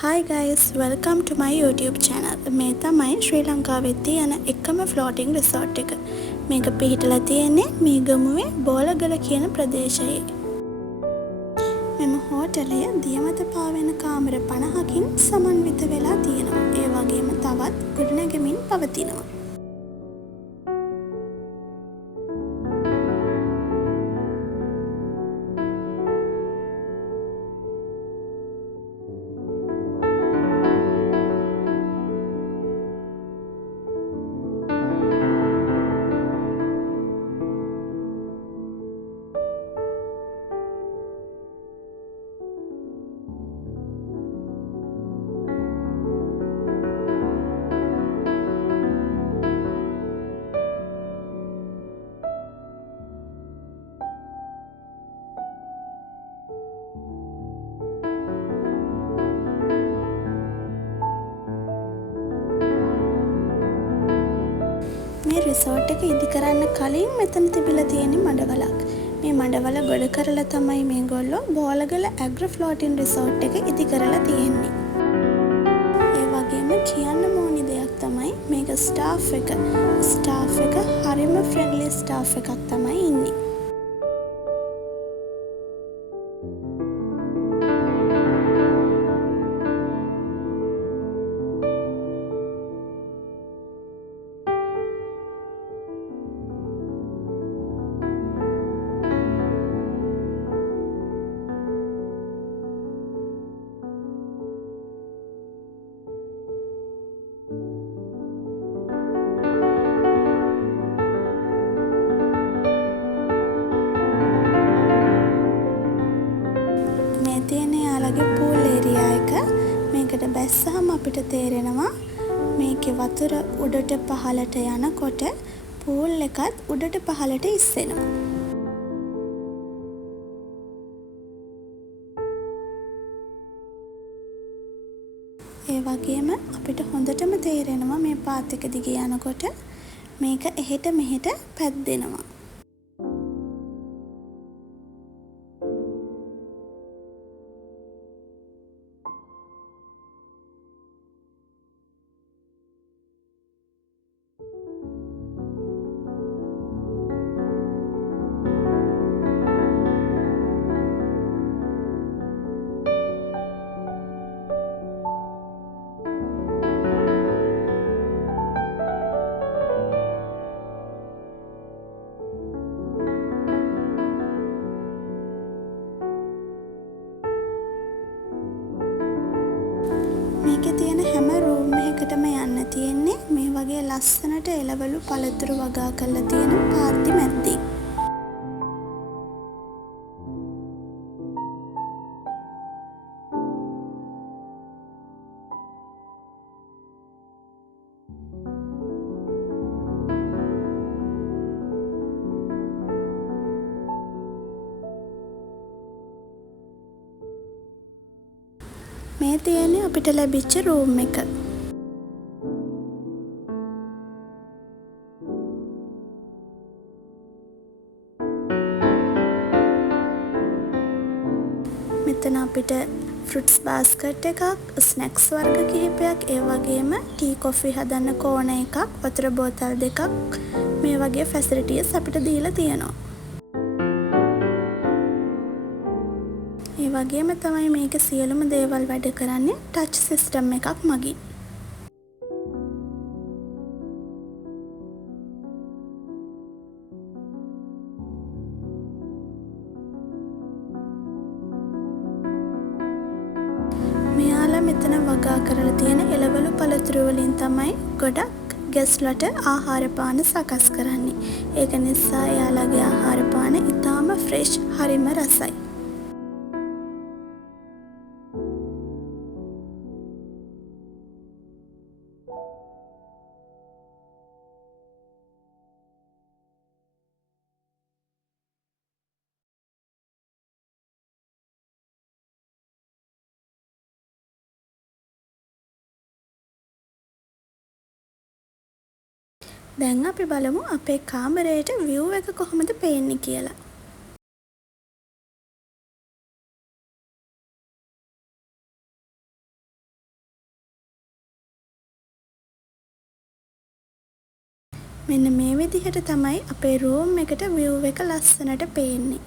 Hi guys, welcome to my YouTube channel. මේ තමයි ශ්‍රී ලංකාවේ තියෙන එකම ෆ්ලෝටිං රිසෝට් එක. මේක පිහිටලා තියෙන්නේ මීගමුවේ බෝලගල කියන ප්‍රදේශයේ. මෙම හෝටලය දියමත පාවෙන කාමර 50කින් සමන්විත වෙලා තියෙනවා. ඒ වගේම තවත් ගොඩනැගෙමින් පවතිනවා. මේ රිසෝට් එක ඉදි කරන්න කලින් මෙතන තිබිලා තියෙන මඩවලක්. මේ මඩවල ගොඩ කරලා තමයි මේගොල්ලෝ බෝලගල ඇග්‍රෝ ෆ්ලෝටින් රිසෝට් එක ඉදි කරලා තියෙන්නේ. ඒ වගේම කියන්න ඕනි දෙයක් තමයි මේක ස්ටාෆ් එක හරිම ෆ්‍රෙන්ඩ්ලි ස්ටාෆ් එකක් තමයි ඉන්නේ. පූල් ඒරියා එක මේකට බැස්සහම අපිට තේරෙනවා මේකේ වතුර උඩට පහළට යනකොට පූල් එකත් උඩට පහළට ඉස්සෙනවා. ඒ වගේම අපිට හොඳටම තේරෙනවා මේ පාත් එක දිගේ යනකොට මේක එහෙට මෙහෙට පැද්දෙනවා. මේකේ තියෙන හැම රූම් එකකටම යන්න තියෙන්නේ මේ වගේ ලස්සනට එළවලු පළතුරු වගා කරලා තියෙන පාත්ති මැද්දේ. මේ තියෙන්නේ අපිට ලැබිච්ච රූම් එක. මෙතන අපිට ෆෘට්ස් බාස්කට් එකක්, ස්නැක්ස් වර්ග කිහිපයක්, ඒ වගේම ටී කොෆි හදන්න කෝන එකක්, වතුර බෝතල් දෙකක් මේ වගේ ෆැසිලිටිස් අපිට දීලා තියෙනවා. ඒ වගේම තමයි මේක සියලුම දේවල් වැඩ කරන්නේ ටච් සිස්ටම් එකක් මගින්. මෙයාලා මෙතන වගා කරලා තියෙන එළවලු පළතුරු වලින් තමයි ගොඩක් ගෙස්ලට ආහාර පාන සකස් කරන්නේ. ඒක නිසා එයාලගේ ආහාර පාන ඉතාම ෆ්‍රෙෂ්, හරිම රසයි. දැන් අපි බලමු අපේ කාමරයට view එක කොහොමද පේන්නේ කියලා. මෙන්න මේ විදිහට තමයි අපේ රූම් එකට view එක ලස්සනට පේන්නේ.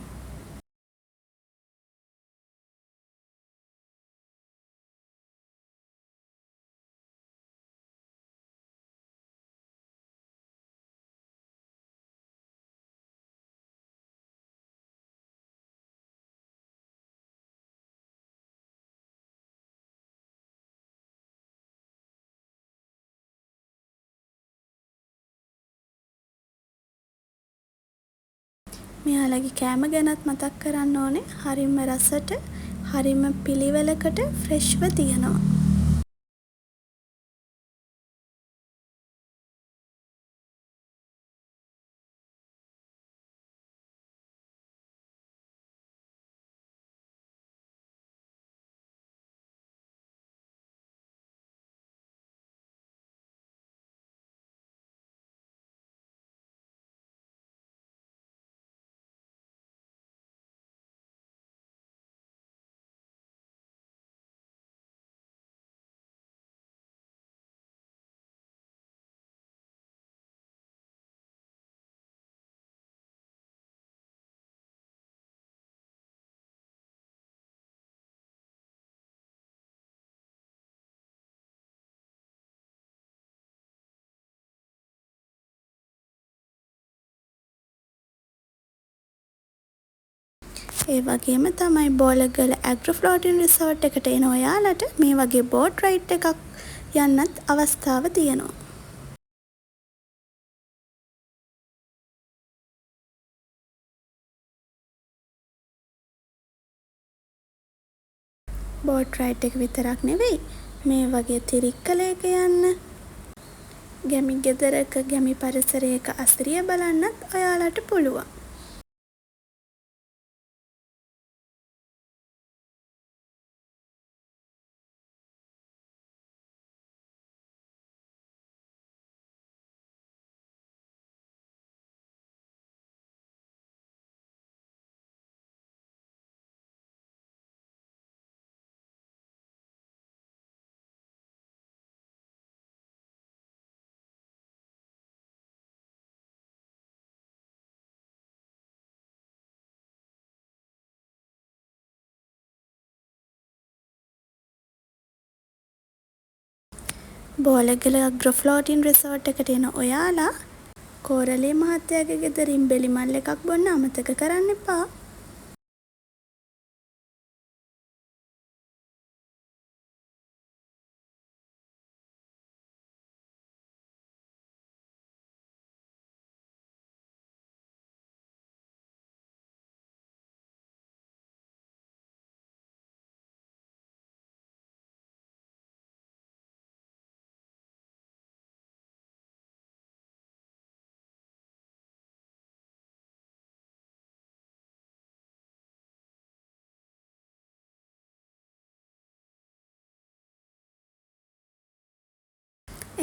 මෙයාලගේ කෑම ගැනත් මතක් කරන්න ඕනේ. හරිම රසට, හරිම පිළිවෙලකට ෆ්‍රෙෂ්ව තියෙනවා. ඒ වගේම තමයි බෝලගල ඇග්‍රෝ ෆ්ලෝටින් රිසෝට් එකට එන ඔයාලට මේ වගේ බෝට් රයිඩ් එකක් යන්නත් අවස්ථාව තියෙනවා. බෝට් රයිඩ් එක විතරක් නෙවෙයි, මේ වගේ තිරික්කලයක යන්න, ගැමි ගෙදරක, ගැමි පරිසරයක අසිරිය බලන්නත් ඔයාලට පුළුවන්. බෝලගල ඇග්‍රෝ ෆ්ලෝටින් රිසෝට් එකට එන ඔයාලා කෝරළේ මහත්තයාගේ ගෙදරින් බෙලිමල් එකක් බොන්න අමතක කරන්න එපා.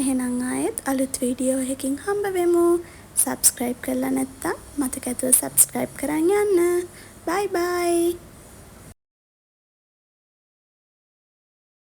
එහෙනම් ආයෙත් අලුත් වීඩියෝ එකකින් හම්බ වෙමු. සබ්ස්ක්‍රයිබ් කරලා නැත්නම් මතක ඇතුව සබ්ස්ක්‍රයිබ් කරන් යන්න. බයි බයි.